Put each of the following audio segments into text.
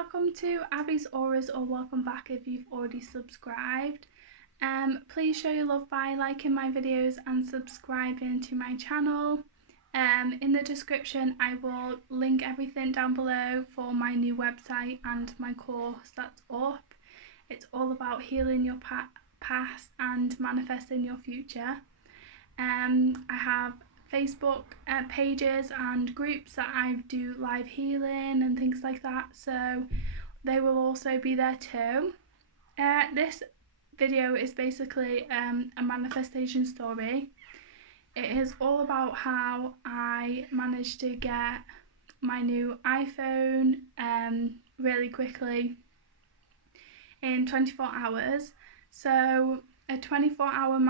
welcome to Abby's Auras, or welcome back if you've already subscribed. Please show your love by liking my videos and subscribing to my channel. In the description I will link everything down below for my new website and my course that's up. It's all about healing your past and manifesting your future. I have Facebook pages and groups that I do live healing and things like that, so they will also be there too. This video is basically a manifestation story. It is all about how I managed to get my new iPhone really quickly in 24 hours. So a 24-hour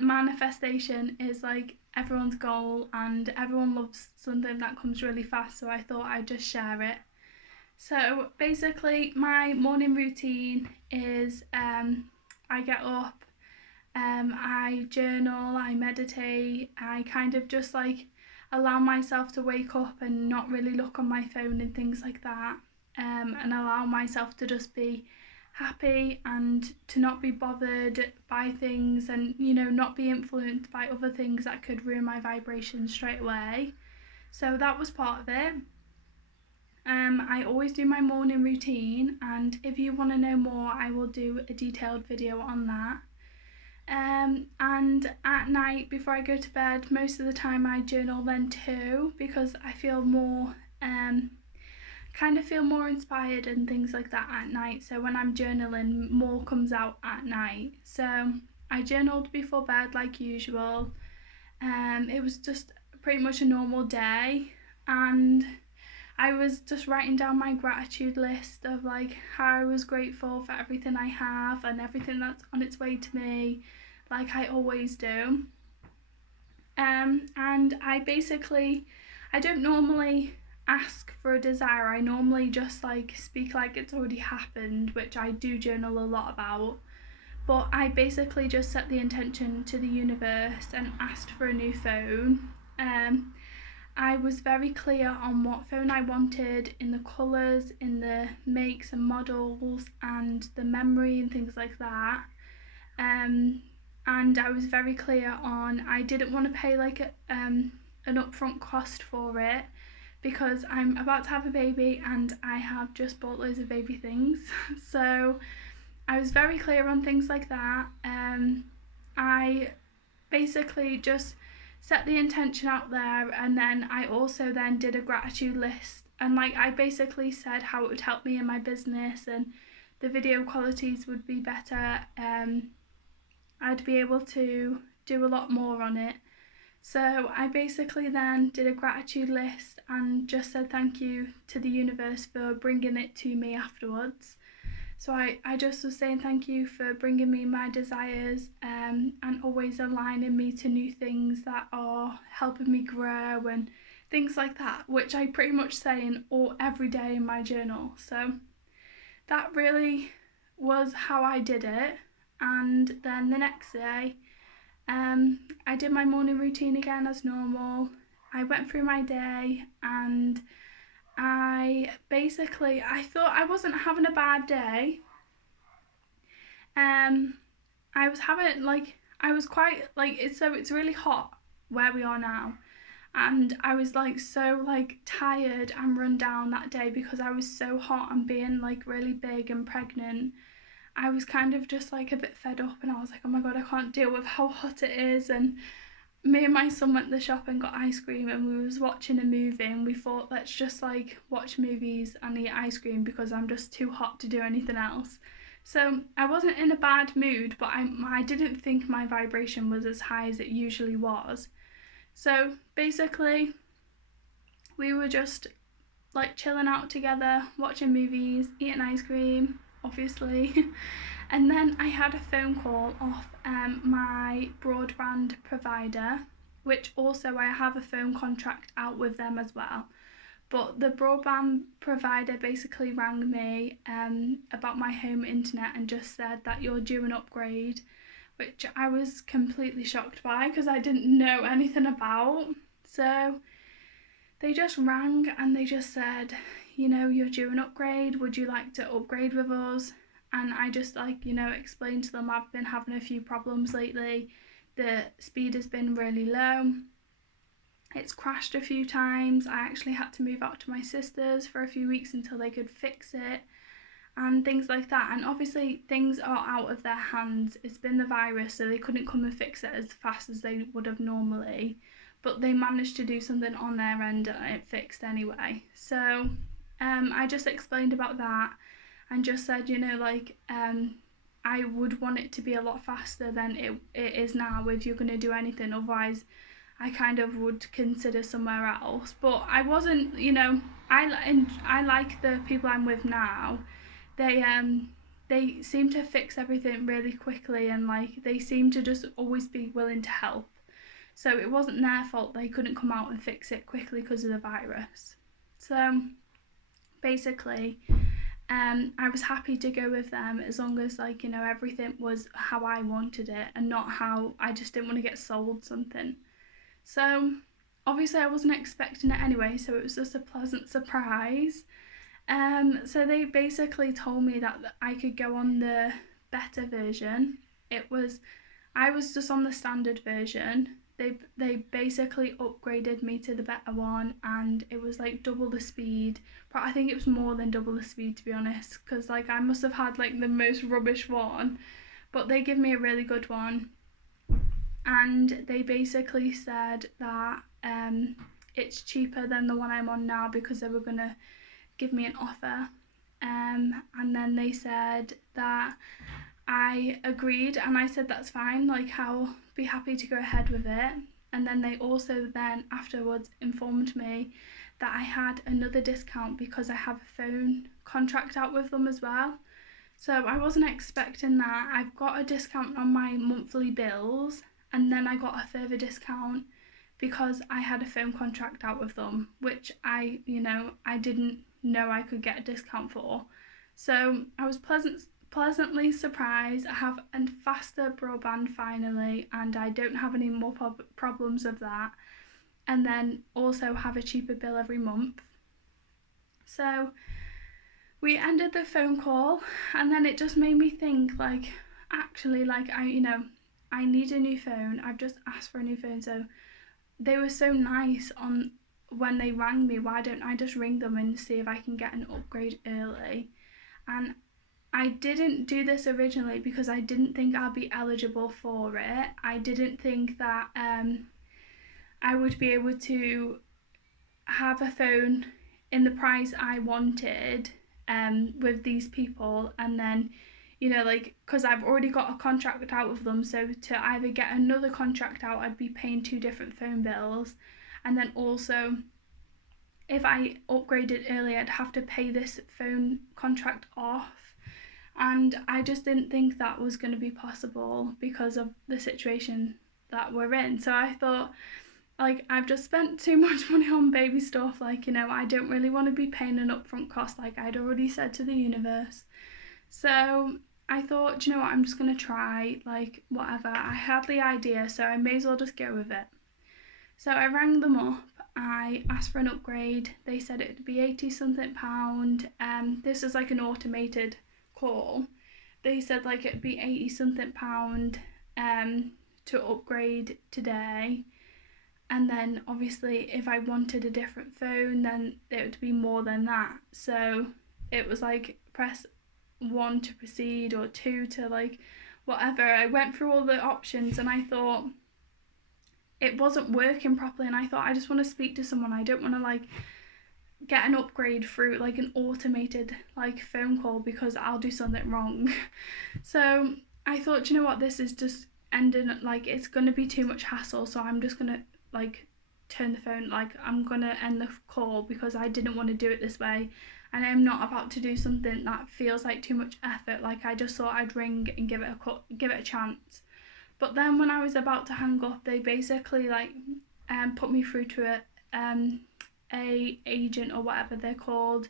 manifestation is like everyone's goal, and everyone loves something that comes really fast, so I thought I'd just share it. So basically my morning routine is I get up, I journal, I meditate, I kind of just like allow myself to wake up and not really look on my phone and things like that, and allow myself to just be happy and to not be bothered by things, and not be influenced by other things that could ruin my vibration straight away. So that was part of it. I always do my morning routine, and if you want to know more I will do a detailed video on that. And at night before I go to bed, most of the time I journal then too, because I feel more feel more inspired and things like that at night. So when I'm journaling, more comes out at night. So I journaled before bed like usual. It was just pretty much a normal day, and I was just writing down my gratitude list of like how I was grateful for everything I have and everything that's on its way to me, like I always do. And I don't normally ask for a desire. I normally just like speak like it's already happened, which I do journal a lot about. But I basically just set the intention to the universe and asked for a new phone. I was very clear on what phone I wanted, in the colours, in the makes and models, and the memory and things like that. And I was very clear on I didn't want to pay like an upfront cost for it, because I'm about to have a baby and I have just bought loads of baby things. So I was very clear on things like that. I basically just set the intention out there, and then I also then did a gratitude list, and like I basically said how it would help me in my business, and the video qualities would be better. I'd be able to do a lot more on it. So I basically then did a gratitude list and just said thank you to the universe for bringing it to me afterwards. So I just was saying thank you for bringing me my desires, and always aligning me to new things that are helping me grow and things like that, which I pretty much say every day in my journal. So that really was how I did it. And then the next day I did my morning routine again as normal. I went through my day, and I thought I wasn't having a bad day. It's really hot where we are now, and I was like so like tired and run down that day because I was so hot and being like really big and pregnant. I was kind of just like a bit fed up, and I was like, oh my god, I can't deal with how hot it is. And me and my son went to the shop and got ice cream, and we was watching a movie, and we thought, let's just like watch movies and eat ice cream because I'm just too hot to do anything else. So I wasn't in a bad mood, but I didn't think my vibration was as high as it usually was. So basically we were just like chilling out together, watching movies, eating ice cream, obviously. And then I had a phone call off my broadband provider, which also I have a phone contract out with them as well. But the broadband provider basically rang me about my home internet and just said that you're due an upgrade, which I was completely shocked by because I didn't know anything about. So they just rang and they just said, you know, you're due an upgrade, would you like to upgrade with us? And I just like, you know, explained to them I've been having a few problems lately. The speed has been really low. It's crashed a few times. I actually had to move out to my sister's for a few weeks until they could fix it and things like that. And obviously things are out of their hands. It's been the virus, so they couldn't come and fix it as fast as they would have normally, but they managed to do something on their end and it fixed anyway. So I just explained about that and just said, you know, like I would want it to be a lot faster than it is now if you're going to do anything. Otherwise I kind of would consider somewhere else. But I wasn't, you know, I like the people I'm with now. They seem to fix everything really quickly, and like they seem to just always be willing to help. So it wasn't their fault they couldn't come out and fix it quickly because of the virus. So basically, I was happy to go with them as long as, like, you know, everything was how I wanted it and not how I just didn't want to get sold something. So obviously I wasn't expecting it anyway, so it was just a pleasant surprise. So they basically told me that I could go on the better version. I was just on the standard version. They basically upgraded me to the better one, and it was like double the speed. But I think it was more than double the speed, to be honest, because like I must have had like the most rubbish one, but they give me a really good one. And they basically said that it's cheaper than the one I'm on now because they were gonna give me an offer. And then they said that I agreed, and I said that's fine, like I'll be happy to go ahead with it. And then they also then afterwards informed me that I had another discount because I have a phone contract out with them as well. So I wasn't expecting that. I've got a discount on my monthly bills, and then I got a further discount because I had a phone contract out with them, which I didn't know I could get a discount for. So I was pleasantly surprised. I have a faster broadband finally, and I don't have any more problems of that. And then also have a cheaper bill every month. So we ended the phone call, and then it just made me think, like, actually, like, I need a new phone. I've just asked for a new phone, so they were so nice on when they rang me. Why don't I just ring them and see if I can get an upgrade early? And I didn't do this originally because I didn't think I'd be eligible for it. I didn't think that I would be able to have a phone in the price I wanted with these people, and then, you know, like, because I've already got a contract out with them, so to either get another contract out, I'd be paying 2 different phone bills, and then also if I upgraded early, I'd have to pay this phone contract off. And I just didn't think that was going to be possible because of the situation that we're in. So I thought, like, I've just spent too much money on baby stuff. Like, you know, I don't really want to be paying an upfront cost, like I'd already said to the universe. So I thought, you know what, I'm just going to try, like, whatever. I had the idea, so I may as well just go with it. So I rang them up. I asked for an upgrade. They said it would be 80 something pound. This is like an automated call. They said like it'd be 80 something pound to upgrade today, and then obviously if I wanted a different phone then it would be more than that. So it was like press 1 to proceed or 2 to like whatever. I went through all the options and I thought it wasn't working properly, and I thought I just want to speak to someone. I don't want to like get an upgrade through like an automated like phone call because I'll do something wrong. So I thought, you know what, this is just ending, like it's going to be too much hassle, so I'm just going to like turn the phone, like I'm going to end the call because I didn't want to do it this way, and I'm not about to do something that feels like too much effort. Like I just thought I'd ring and give it a chance. But then when I was about to hang up, they basically like put me through to a agent or whatever they're called,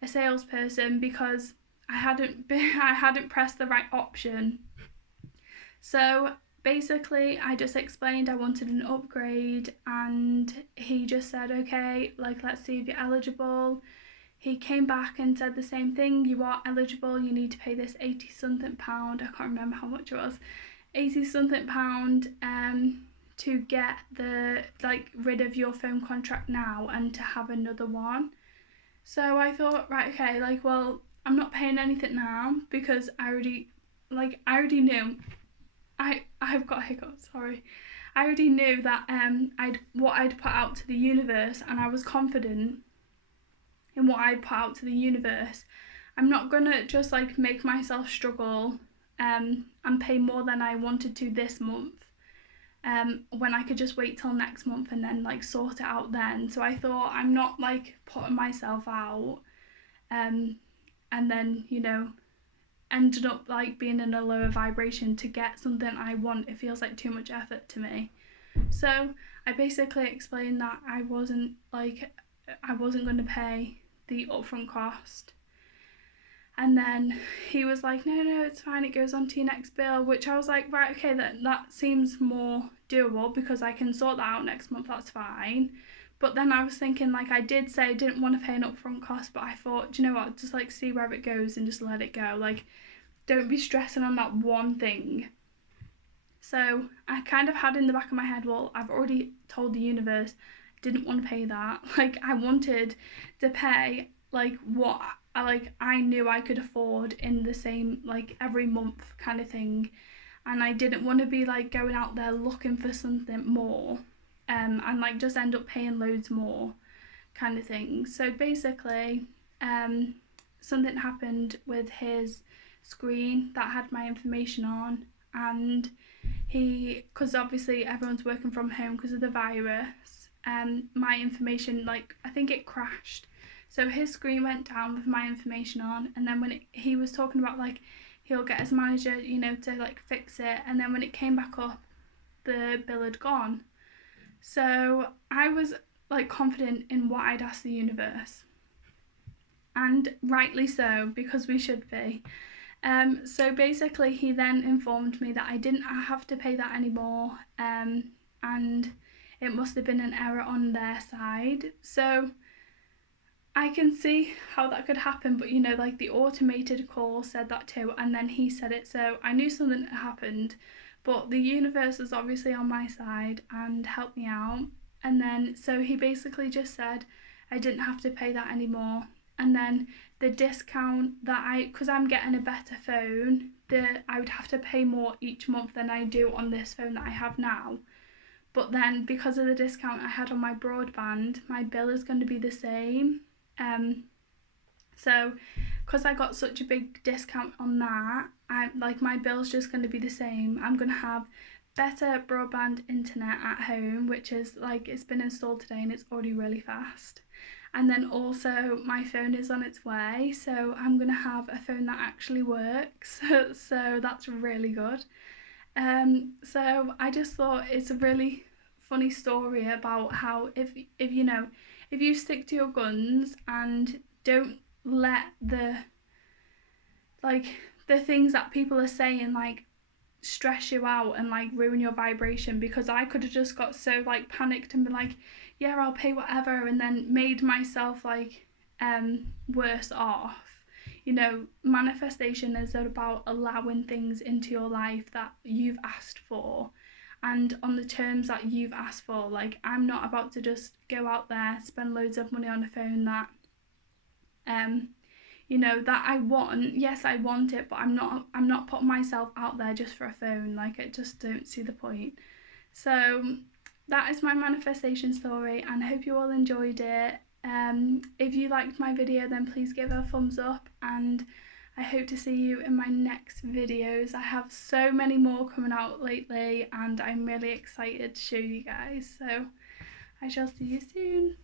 a salesperson, because I hadn't pressed the right option. So basically I just explained I wanted an upgrade, and he just said, okay, like, let's see if you're eligible. He came back and said the same thing, you are eligible, you need to pay this 80 something pound, I can't remember how much it was, 80 something pound to get the, like, rid of your phone contract now and to have another one. So I thought, right, okay, like, well, I'm not paying anything now because I already knew, I've got hiccups, sorry. I already knew that what I'd put out to the universe, and I was confident in what I'd put out to the universe. I'm not gonna just like make myself struggle and pay more than I wanted to this month when I could just wait till next month and then like sort it out then. So I thought, I'm not like putting myself out and then, you know, ended up like being in a lower vibration to get something I want. It feels like too much effort to me. So I basically explained that I wasn't going to pay the upfront cost. And then he was like, no, it's fine, it goes on to your next bill, which I was like, right, okay, that seems more doable because I can sort that out next month, that's fine. But then I was thinking, like, I did say I didn't want to pay an upfront cost, but I thought, do you know what, just like see where it goes and just let it go. Like, don't be stressing on that one thing. So I kind of had in the back of my head, well, I've already told the universe I didn't want to pay that. Like, I wanted to pay like what I knew I could afford in the same, like, every month kind of thing. And I didn't want to be like going out there looking for something more and like just end up paying loads more kind of thing. So basically something happened with his screen that had my information on, and because obviously everyone's working from home because of the virus, my information, like, I think it crashed. So his screen went down with my information on, and then when he was talking about like he'll get his manager, you know, to like fix it, and then when it came back up, the bill had gone. So I was like confident in what I'd asked the universe, and rightly so, because we should be. So basically he then informed me that I didn't have to pay that anymore, and it must have been an error on their side. So I can see how that could happen, but you know, like, the automated call said that too, and then he said it, so I knew something had happened, but the universe was obviously on my side and helped me out. And then so he basically just said I didn't have to pay that anymore, and then the discount that because I'm getting a better phone, I would have to pay more each month than I do on this phone that I have now. But then because of the discount I had on my broadband, my bill is going to be the same. So because I got such a big discount on that, my bill's just going to be the same. I'm going to have better broadband internet at home, which is like, it's been installed today and it's already really fast. And then also my phone is on its way, so I'm going to have a phone that actually works. So that's really good. So I just thought it's a really funny story about how if you know, if you stick to your guns and don't let the things that people are saying like stress you out and like ruin your vibration, because I could have just got so like panicked and been like, yeah, I'll pay whatever, and then made myself like worse off. You know, manifestation is about allowing things into your life that you've asked for and on the terms that you've asked for. Like, I'm not about to just go out there, spend loads of money on a phone that you know, that I want. Yes, I want it, but I'm not putting myself out there just for a phone. Like, I just don't see the point. So that is my manifestation story, and I hope you all enjoyed it. If you liked my video, then please give it a thumbs up, and I hope to see you in my next videos. I have so many more coming out lately, and I'm really excited to show you guys. So I shall see you soon.